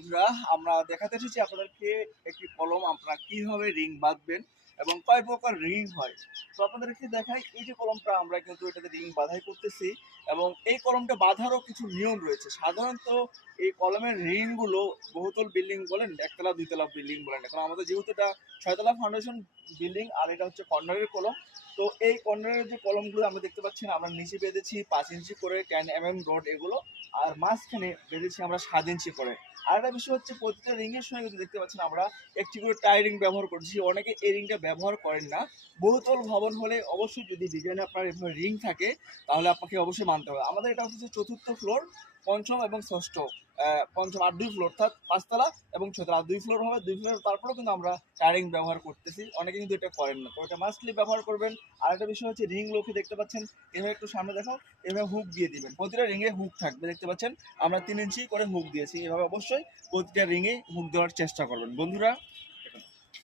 বন্ধুরা, আমরা দেখাতে এসেছি আপনাদেরকে একটি কলম আপনারা কিভাবে রিং বাঁধবেন এবং কয় প্রকার রিং হয়। তো আপনাদেরকে দেখাই, এই যে কলমটা আমরা কিন্তু এটাতে রিং বাঁধাই করতেছি এবং এই কলমটা বাঁধারও কিছু নিয়ম রয়েছে। সাধারণত এই কলমের রিংগুলো বহুতল বিল্ডিং বলেন, একতলা দুইতলা বিল্ডিং বলেন, এখন আমাদের যেহেতু এটা ছয়তলা ফাউন্ডেশন বিল্ডিং আর এটা হচ্ছে কর্নারের কলম। তো এই কর্নারের যে কলমগুলো আমরা দেখতে পাচ্ছি না, আমরা নিচে বেঁধেছি 5 ইঞ্চি করে 10 mm রড এগুলো, আর মাঝখানে বেঁধেছি আমরা 7 ইঞ্চি করে। আর একটা বিষয় হচ্ছে, প্রতিটা রিংয়ের সঙ্গে কিন্তু দেখতে পাচ্ছেন আমরা একটি করে টাই রিং ব্যবহার করছি। অনেকে এই রিংটা ব্যবহার করেন না। বহুতল ভবন হলে অবশ্যই যদি ডিজাইনে আপনার এভাবে রিং থাকে তাহলে আপনাকে অবশ্যই মানতে হবে। আমাদের এটা হচ্ছে চতুর্থ ফ্লোর, পঞ্চম এবং ষষ্ঠ, পঞ্চম আর 2 ফ্লোর, অর্থাৎ 5 তলা এবং 6 তলা, 2 ফ্লোর হবে। 2 ফ্লোর তারপরেও কিন্তু আমরা টায়ারিং ব্যবহার করতেছি, অনেকে কিন্তু এটা করেন না, তো এটা মাস্টলি ব্যবহার করবেন। আর একটা বিষয় হচ্ছে, রিং লোকে দেখতে পাচ্ছেন এভাবে, একটু সামনে দেখাও, এভাবে হুক দিয়ে দিবেন। প্রতিটা রিংয়ে হুক থাকবে, দেখতে পাচ্ছেন আমরা 3 ইঞ্চি করে হুক দিয়েছি। এভাবে অবশ্যই প্রতিটা রিংয়ে হুক দেওয়ার চেষ্টা করবেন বন্ধুরা।